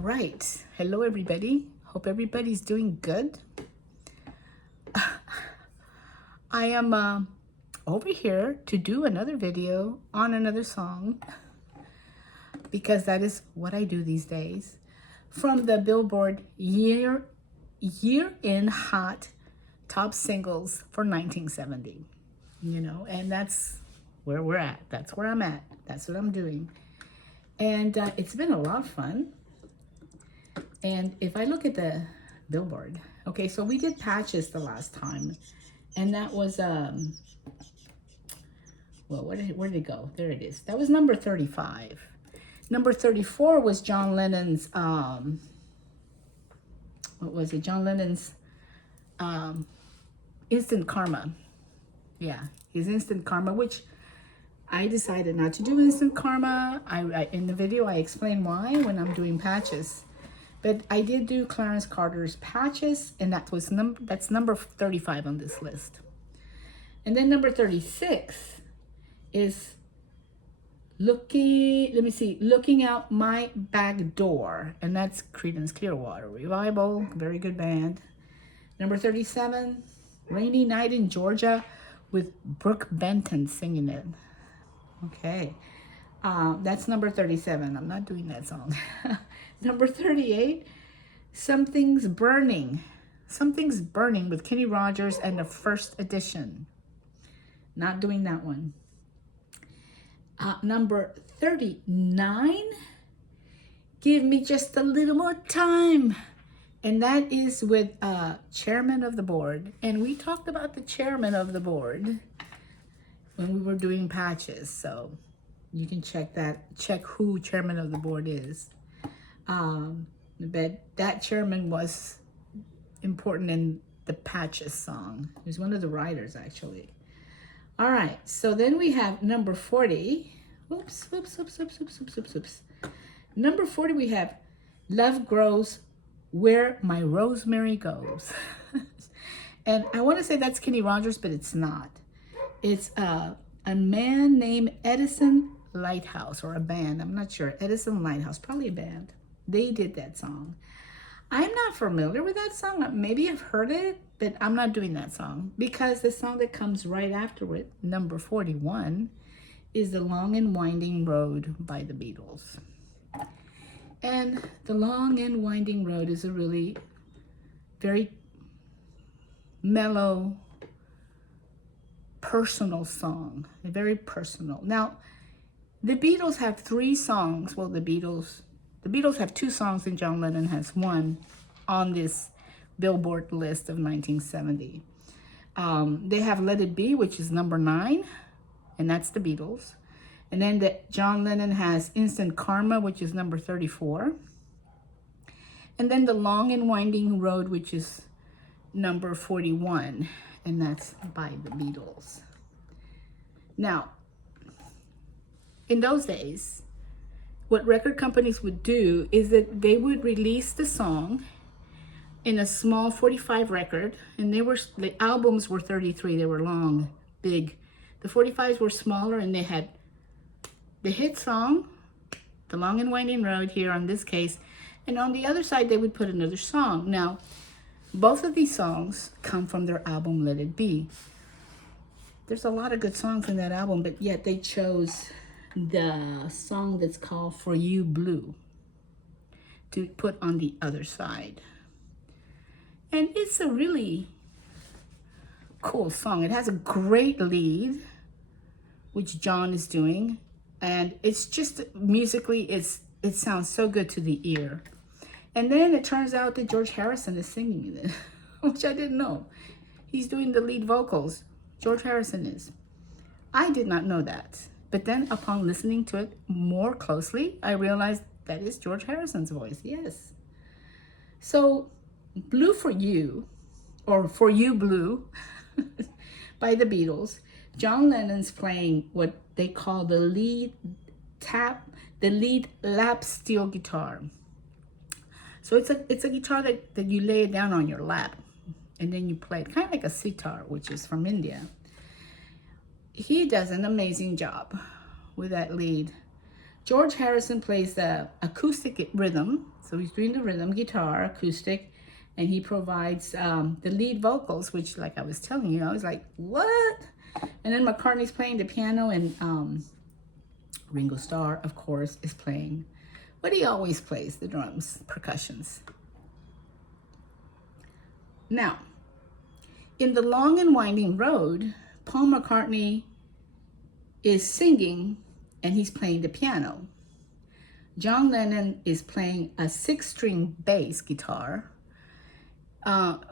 right. Hello, everybody. Hope everybody's doing good. I am over here to do another video on another song because that is what I do these days from the Billboard Year in Hot Top Singles for 1970. And that's where we're at. That's where I'm at. That's what I'm doing. And it's been a lot of fun. And if I look at the Billboard, okay, so we did Patches the last time, and that was, well, where did it go? There it is. That was number 35. Number 34 was John Lennon's, what was it? John Lennon's Instant Karma. Yeah, his Instant Karma, which I decided not to do Instant Karma. In the video, I explain why when I'm doing Patches. But I did do Clarence Carter's Patches, and that's number 35 on this list. And then number 36 is Looking Out My Back Door, and that's Creedence Clearwater Revival, very good band. Number 37, Rainy Night in Georgia with Brooke Benton singing it. Okay. That's number 37. I'm not doing that song. Number 38, Something's Burning. Something's Burning with Kenny Rogers and the First Edition. Not doing that one. Number 39, Give Me Just a Little More Time. And that is with Chairman of the Board. And we talked about the Chairman of the Board when we were doing Patches. So you can check who Chairman of the Board is. But that chairman was important in the Patches song. He was one of the writers, actually. All right, so then we have number 40. Oops. Number 40, we have Love Grows Where My Rosemary Goes. And I want to say that's Kenny Rogers, but it's not. It's a man named Edison Lighthouse, or a band. I'm not sure. Edison Lighthouse, probably a band. They did that song. I'm not familiar with that song. Maybe I've heard it, but I'm not doing that song because the song that comes right after it, number 41, is The Long and Winding Road by the Beatles. And The Long and Winding Road is a really very mellow, personal song. Very personal. Now, the Beatles have 3 songs. Well, the Beatles have 2 songs and John Lennon has 1 on this Billboard list of 1970. They have Let It Be, which is number 9, and that's the Beatles. And then John Lennon has Instant Karma, which is number 34. And then The Long and Winding Road, which is number 41, and that's by the Beatles. Now, in those days, what record companies would do is that they would release the song in a small 45 record, and the albums were 33. They were long, big. The 45s were smaller, and they had the hit song, The Long and Winding Road here on this case, and on the other side they would put another song. Now, both of these songs come from their album Let It Be. There's a lot of good songs in that album, but yet they chose the song that's called For You Blue to put on the other side. And it's a really cool song. It has a great lead, which John is doing, and it's just musically it sounds so good to the ear. And then it turns out that George Harrison is singing it, which I didn't know. He's doing the lead vocals. George Harrison is. I did not know that. But then upon listening to it more closely, I realized that is George Harrison's voice, yes. So, Blue for You, or For You Blue, by the Beatles. John Lennon's playing what they call the lead lap steel guitar. So it's a guitar that you lay it down on your lap, and then you play it, kind of like a sitar, which is from India. He does an amazing job with that lead George Harrison plays the acoustic rhythm. So he's doing the rhythm guitar, acoustic, and he provides the lead vocals, which, like I was telling you, I was like, what? And then McCartney's playing the piano, and Ringo Starr, of course, is playing what he always plays, the drums, percussions. Now, in The Long and Winding Road, Paul McCartney is singing and he's playing the piano. John Lennon is playing a 6-string bass guitar.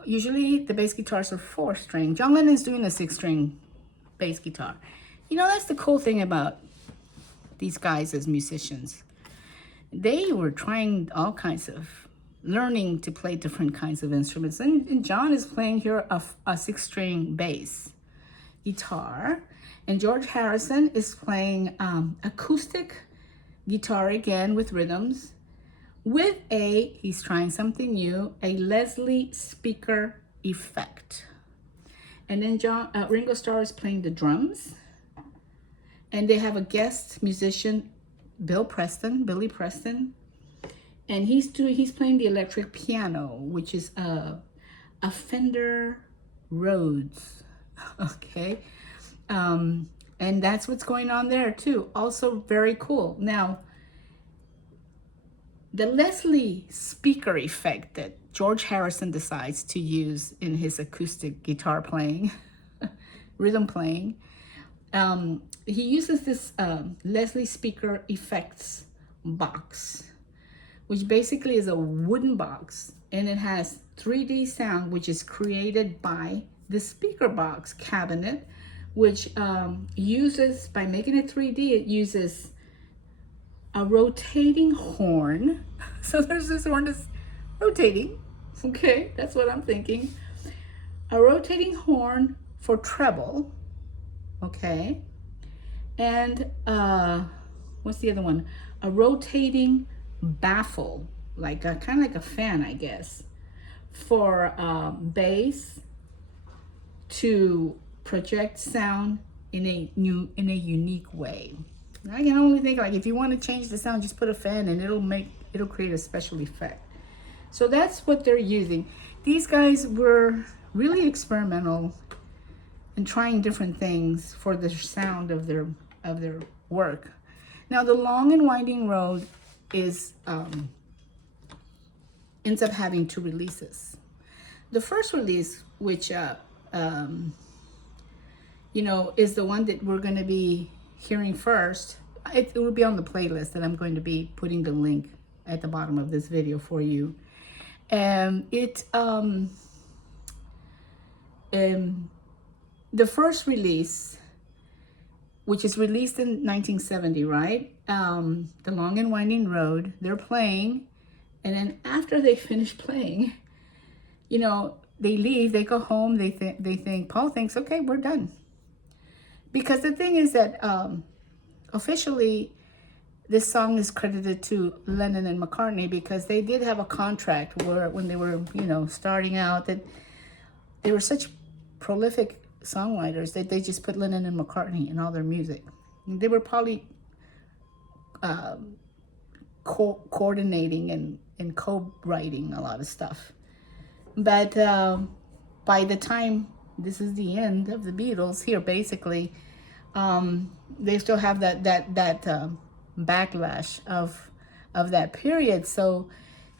Usually the bass guitars are 4-string. John Lennon's doing a 6-string bass guitar. You know, that's the cool thing about these guys as musicians. They were trying all kinds of learning to play different kinds of instruments. And John is playing here a 6-string bass guitar. And George Harrison is playing acoustic guitar again with rhythms, with he's trying something new, a Leslie speaker effect. And then Ringo Starr is playing the drums. And they have a guest musician, Billy Preston. And he's playing the electric piano, which is a Fender Rhodes, okay? And that's what's going on there too. Also very cool. Now, the Leslie speaker effect that George Harrison decides to use in his acoustic guitar playing, rhythm playing, he uses this Leslie speaker effects box, which basically is a wooden box, and it has 3D sound, which is created by the speaker box cabinet, which uses, by making it 3D, it uses a rotating horn. So there's this horn that's rotating, okay, that's what I'm thinking. A rotating horn for treble, okay, and what's the other one? A rotating baffle, like a kind of like a fan, I guess, for bass to project sound in a unique way. I can only think, like, if you want to change the sound, just put a fan and it'll create a special effect. So that's what they're using. These guys were really experimental and trying different things for the sound of their work. Now, The Long and Winding Road is ends up having 2 releases. The first release, which you know, is the one that we're going to be hearing first. It will be on the playlist that I'm going to be putting the link at the bottom of this video for you. The first release, which is released in 1970, right? The Long and Winding Road, they're playing, and then after they finish playing, you know, they leave, they go home, they think, Paul thinks, okay, we're done. Because the thing is that officially, this song is credited to Lennon and McCartney, because they did have a contract where, when they were, you know, starting out, that they were such prolific songwriters that they just put Lennon and McCartney in all their music. They were probably coordinating and co-writing a lot of stuff. But by the time this is the end of the Beatles here, basically, they still have that backlash of that period. So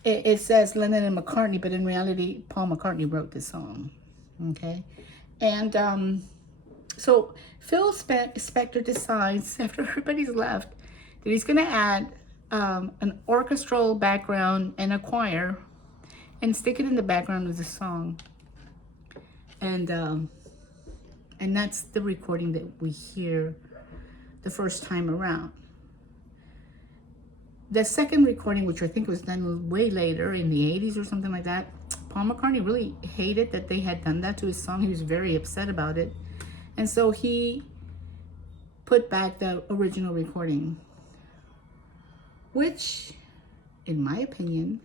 it says Lennon and McCartney, but in reality, Paul McCartney wrote the song. Okay, and so Phil Spector decides, after everybody's left, that he's going to add an orchestral background and a choir, and stick it in the background of the song. And that's the recording that we hear the first time around. The second recording, which I think was done way later, in the 80s or something like that, Paul McCartney really hated that they had done that to his song. He was very upset about it. And so he put back the original recording, which, in my opinion,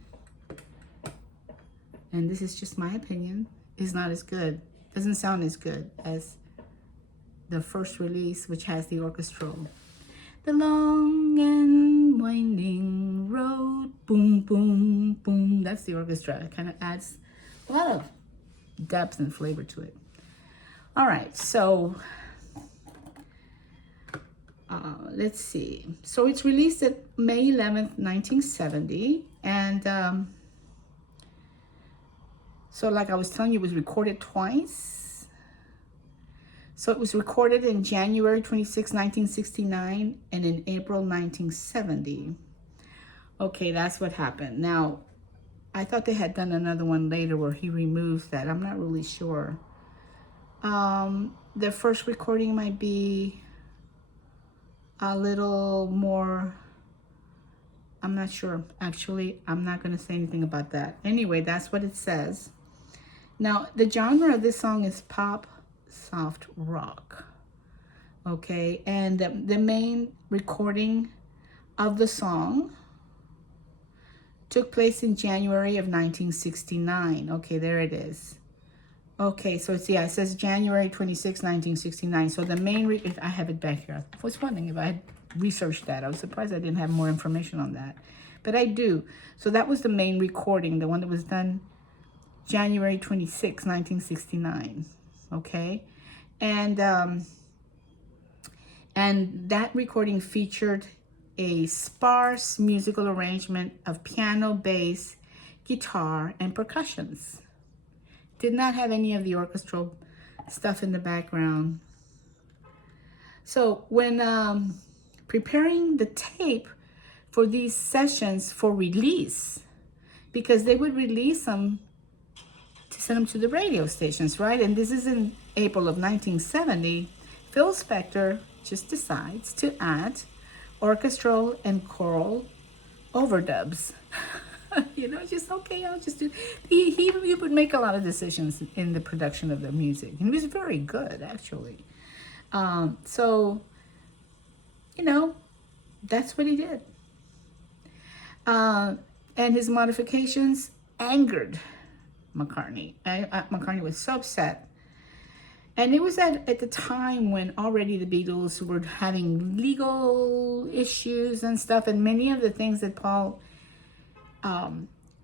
and this is just my opinion, is not as good. Doesn't sound as good as the first release, which has the orchestral. The long and and winding road. Boom, boom, boom. That's the orchestra. It kind of adds a lot of depth and flavor to it. All right, so let's see. So it's released at May 11th, 1970. And so like I was telling you, it was recorded twice. So it was recorded in January 26, 1969 and in April 1970. Okay, that's what happened. Now, I thought they had done another one later where he removed that. I'm not really sure. The first recording might be a little more, I'm not sure. Actually, I'm not going to say anything about that. Anyway, that's what it says. Now, the genre of this song is pop, soft rock. Okay, and the main recording of the song took place in January of 1969. Okay, there it is. Okay, so it's, yeah, it says January 26, 1969. So the main, I have it back here. I was wondering if I had researched that. I was surprised I didn't have more information on that. But I do. So that was the main recording, the one that was done January 26, 1969. Okay? And that recording featured a sparse musical arrangement of piano, bass, guitar, and percussions. Did not have any of the orchestral stuff in the background. So when preparing the tape for these sessions for release, because they would release them to send them to the radio stations, right? And this is in April of 1970. Phil Spector just decides to add orchestral and choral overdubs. You know, just, okay, I'll just do. He would make a lot of decisions in the production of the music. He was very good, actually. So, you know, that's what he did. And his modifications angered McCartney. McCartney was so upset. And it was at the time when already the Beatles were having legal issues and stuff. And many of the things that Paul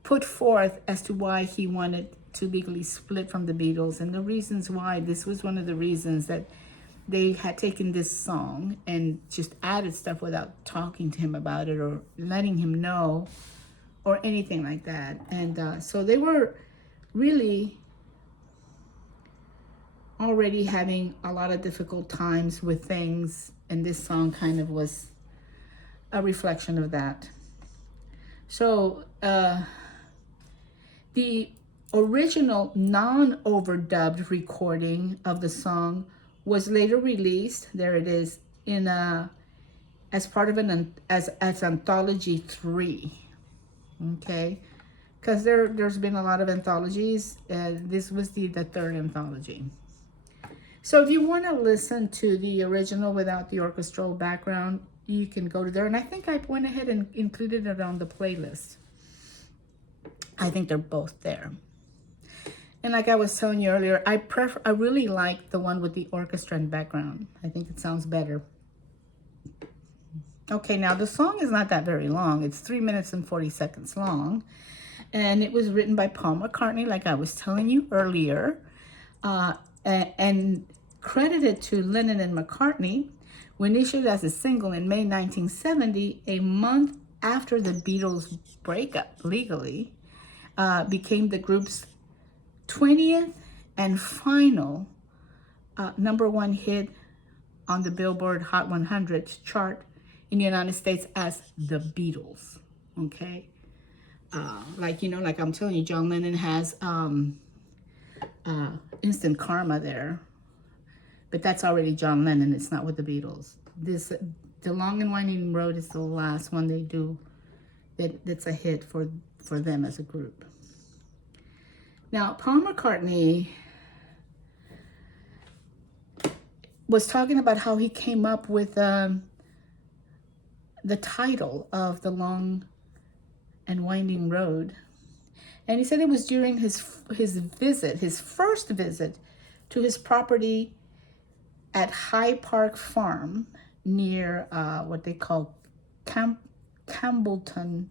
put forth as to why he wanted to legally split from the Beatles, and the reasons why. This was one of the reasons that they had taken this song and just added stuff without talking to him about it or letting him know or anything like that. And so they were really already having a lot of difficult times with things, and this song kind of was a reflection of that. So the original non-overdubbed recording of the song was later released. There it is, in as part of as anthology 3. Okay, because there's been a lot of anthologies. This was the third anthology. So if you want to listen to the original without the orchestral background, you can go to there. And I think I went ahead and included it on the playlist. I think they're both there. And like I was telling you earlier, I really like the one with the orchestra in background. I think it sounds better. Okay, now the song is not that very long. It's 3 minutes and 40 seconds long. And it was written by Paul McCartney, like I was telling you earlier. And credited to Lennon and McCartney, when issued as a single in May 1970, a month after the Beatles' breakup legally, became the group's 20th and final #1 hit on the Billboard Hot 100 chart in the United States as the Beatles. Okay, like, you know, like I'm telling you, John Lennon has Instant Karma there, but that's already John Lennon. It's not with the Beatles. The Long and Winding Road is the last one they do that's a hit for them as a group. Now, Paul McCartney was talking about how he came up with the title of The Long and Winding Road. And he said it was during his first visit to his property at High Park Farm near what they call Campbellton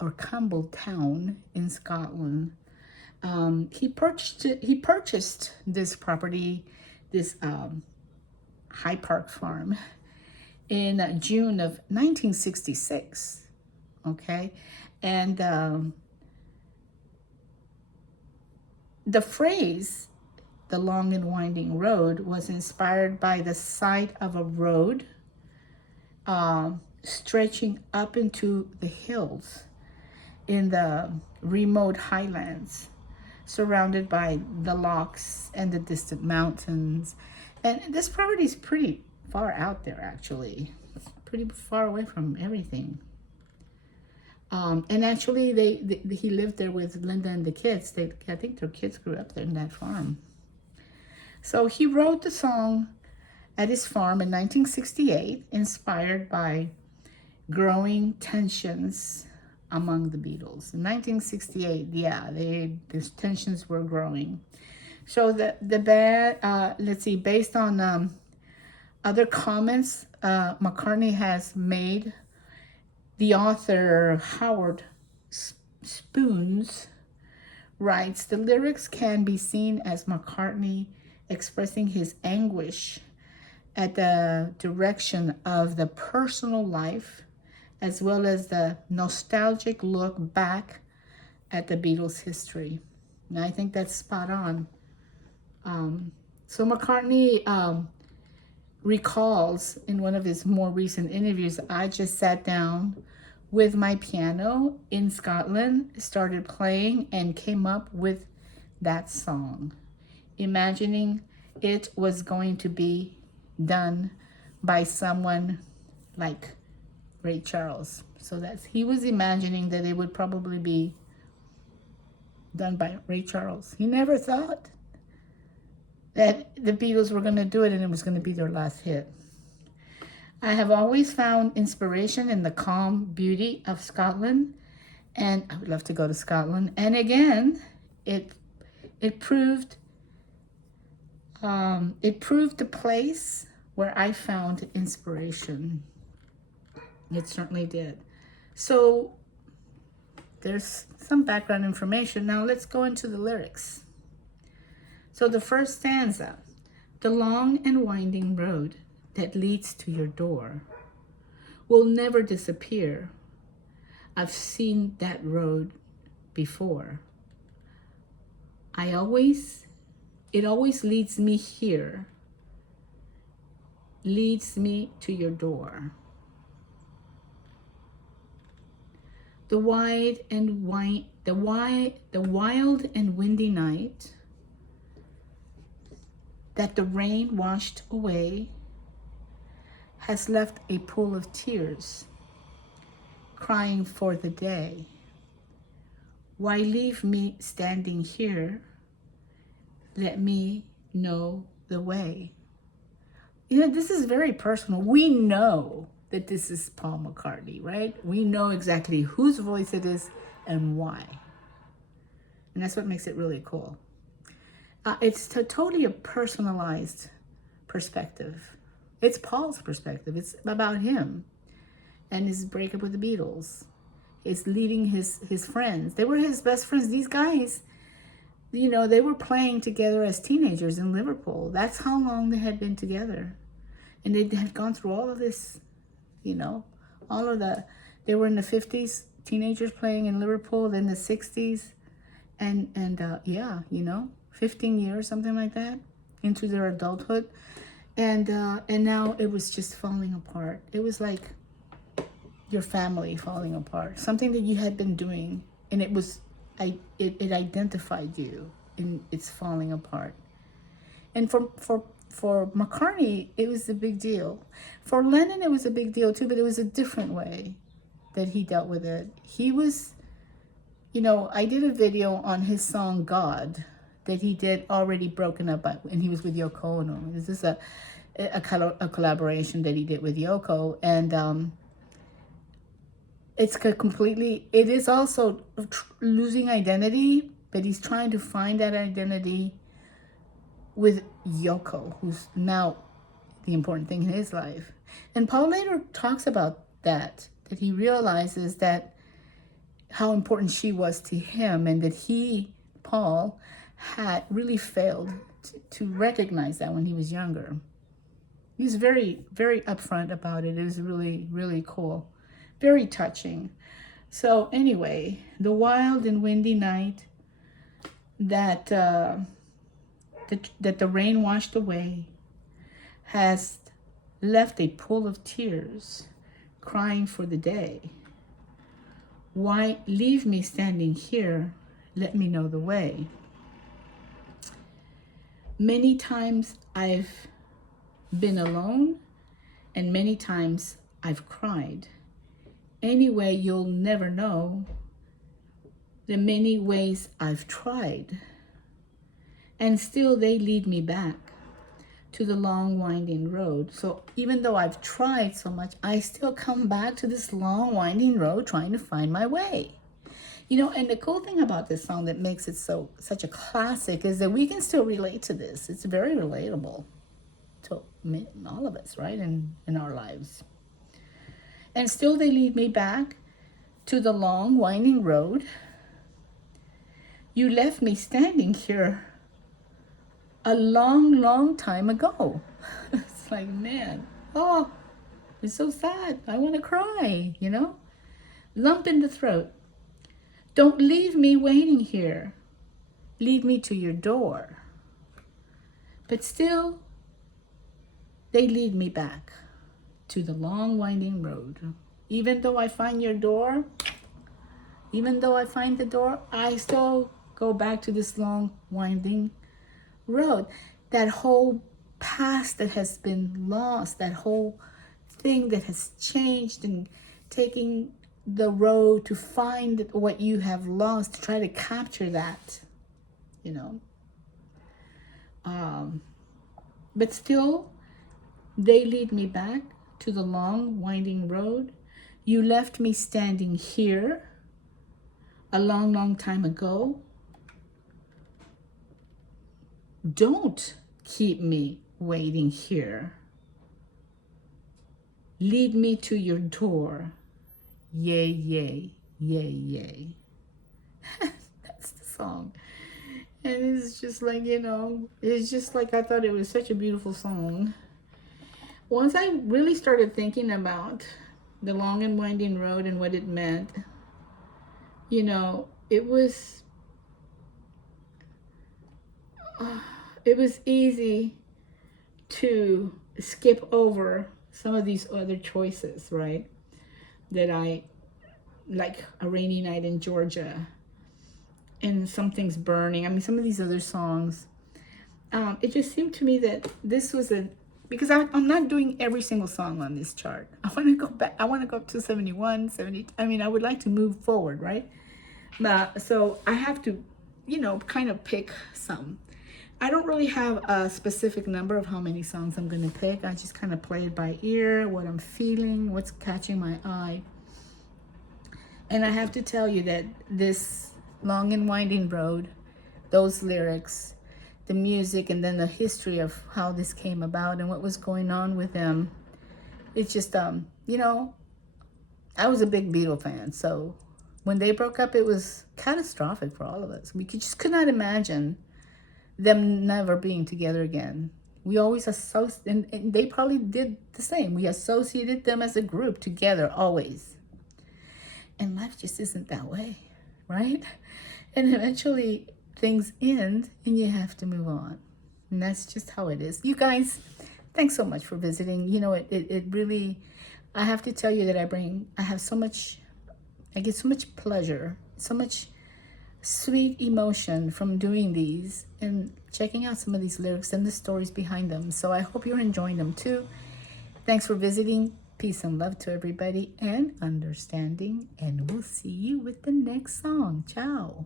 or Campbelltown in Scotland. He purchased this property, this High Park Farm, in June of 1966. Okay, and the phrase "the long and winding road" was inspired by the sight of a road stretching up into the hills in the remote highlands, surrounded by the lochs and the distant mountains. And this property is pretty far out there, actually. It's pretty far away from everything. And actually, he lived there with Linda and the kids. I think their kids grew up there in that farm. So he wrote the song at his farm in 1968, inspired by growing tensions among the Beatles. In 1968, yeah, these tensions were growing. So the band, let's see, based on other comments McCartney has made, the author Howard Spoons writes, the lyrics can be seen as McCartney expressing his anguish at the direction of the personal life, as well as the nostalgic look back at the Beatles' history. And I think that's spot on. So McCartney recalls in one of his more recent interviews, I just sat down with my piano in Scotland, started playing, and came up with that song, imagining it was going to be done by someone like Ray Charles. So he was imagining that it would probably be done by Ray Charles. He never thought that the Beatles were going to do it and it was going to be their last hit. I have always found inspiration in the calm beauty of Scotland, and I would love to go to Scotland. And again, it proved the place where I found inspiration. It certainly did. So there's some background information. Now let's go into the lyrics. So the first stanza, the long and winding road that leads to your door will never disappear. I've seen that road before. It always leads me here, leads me to your door. The wild and windy night that the rain washed away has left a pool of tears, crying for the day. Why leave me standing here? Let me know the way. You know, this is very personal. We know that this is Paul McCartney, right? We know exactly whose voice it is and why. And that's what makes it really cool. It's totally a personalized perspective. It's Paul's perspective. It's about him and his breakup with the Beatles. It's leading his friends. They were his best friends. These guys, you know, they were playing together as teenagers in Liverpool. That's how long they had been together. And they had gone through all of this, you know, they were in the 50s, teenagers playing in Liverpool, then the 60s. And yeah, you know, 15 years, something like that, into their adulthood. And now it was just falling apart. It was like your family falling apart, something that you had been doing, and it identified you in its falling apart. And for McCartney, it was a big deal. For Lennon, it was a big deal too, but it was a different way that he dealt with it. He was, you know, I did a video on his song God that he did already broken up by, and he was with Yoko Ono. This is a collaboration that he did with Yoko, and it is also losing identity, but he's trying to find that identity with Yoko, who's now the important thing in his life. And Paul later talks about that that he realizes that how important she was to him, and that he, Paul, had really failed to recognize that when he was younger. He's very, very upfront about it. It was really, really cool. Very touching. So anyway, the wild and windy night that that the rain washed away has left a pool of tears, crying for the day. Why leave me standing here? Let me know the way. Many times I've been alone, and many times I've cried. Anyway, you'll never know the many ways I've tried. And still they lead me back to the long winding road. So even though I've tried so much, I still come back to this long winding road trying to find my way. You know, and the cool thing about this song that makes it such a classic is that we can still relate to this. It's very relatable to all of us, right, in our lives. And still they lead me back to the long winding road. You left me standing here a long, long time ago. It's like, man, oh, it's so sad. I want to cry, you know? Lump in the throat. Don't leave me waiting here. Lead me to your door. But still, they lead me back to the long winding road. Even though I find your door, even though I find the door, I still go back to this long winding road. That whole past that has been lost, that whole thing that has changed, and taking the road to find what you have lost, to try to capture that, you know. But still, they lead me back to the long winding road. You left me standing here a long, long time ago. Don't keep me waiting here. Lead me to your door. Yay, yay, yay, yay. That's the song. And it's just like, you know, it's just like, I thought it was such a beautiful song. Once I really started thinking about the long and winding road and what it meant, you know, it was easy to skip over some of these other choices, right? That I, like A Rainy Night in Georgia and Something's Burning. I mean, some of these other songs. It just seemed to me that this was because I'm not doing every single song on this chart. I want to go back. I want to go up to 71, 70. I mean, I would like to move forward, right? So I have to, you know, kind of pick some. I don't really have a specific number of how many songs I'm going to pick. I just kind of play it by ear, what I'm feeling, what's catching my eye. And I have to tell you that this long and winding road, those lyrics, the music, and then the history of how this came about and what was going on with them, it's just, you know, I was a big Beatles fan. So when they broke up, it was catastrophic for all of us. We just could not imagine them never being together again. We always associate, and they probably did the same. We associated them as a group together always. And life just isn't that way, right? And eventually things end and you have to move on. And that's just how it is. You guys, thanks so much for visiting. You know, it really, I have to tell you that I get so much pleasure, so much sweet emotion from doing these and checking out some of these lyrics and the stories behind them. So I hope you're enjoying them too. Thanks for visiting. Peace and love to everybody and understanding. And we'll see you with the next song. Ciao.